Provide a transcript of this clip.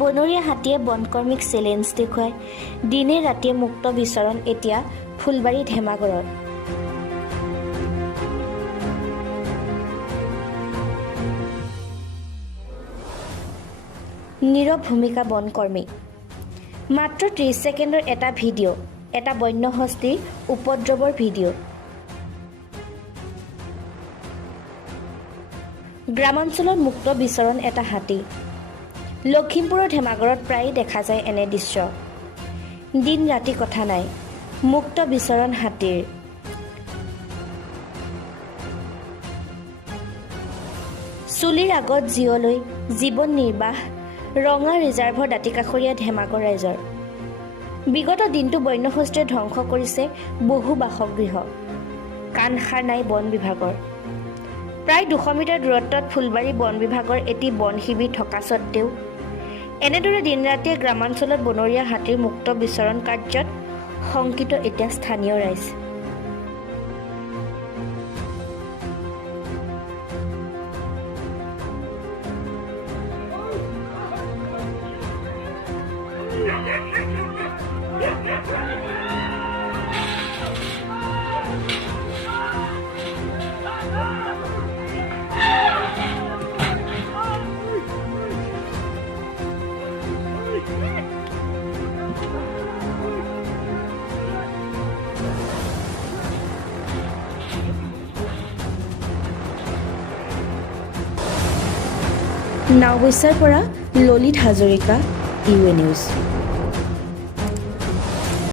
বনৰীয়া হাতীয়ে বনকৰ্মীক চেলেঞ্জ দেখুৱায় দিনে ৰাতিয়ে মুক্ত বিচৰণ এতিয়া ফুলবাৰী ধেমাগড়ত। নীৰৱ ভূমিকা বনকৰ্মী। মাত্ৰ 30 ছেকেণ্ডৰ এটা ভিডিঅ', এটা বন্যহস্তীৰ উপদ্ৰৱৰ ভিডিঅ'। গ্ৰামাঞ্চলত মুক্ত বিচৰণ এটা হাতী। লখিমপুৰৰ ধেমাগড়ত প্ৰায় দেখা যায় এনে দৃশ্য। দিন ৰাতি কথা নাই, মুক্ত বিচৰণ হাতীৰ। চুলিৰ আগত জীয়লৈ জীৱন নিৰ্বাহ ৰঙা ৰিজাৰ্ভৰ দাঁতিকাষৰীয়া ধেমাগড় ৰাইজৰ। বিগত দিনটো বন্যহস্তীয়ে ধ্বংস কৰিছে বহু বাসগৃহ। কাণসাৰ নাই বন বিভাগৰ। প্ৰায় 200 মিটাৰ দূৰত্বত ফুলবাৰী বন বিভাগৰ এটি বন শিবিৰ থকা স্বত্বেও এনেদৰে দিন ৰাতিয়ে গ্ৰামাঞ্চলত বনৰীয়া হাতীৰ মুক্ত বিচৰণ কাৰ্যত শংকিত এতিয়া স্থানীয় ৰাইজ। নাওবৈচাৰ পৰা Lalit Hazarika, U A news.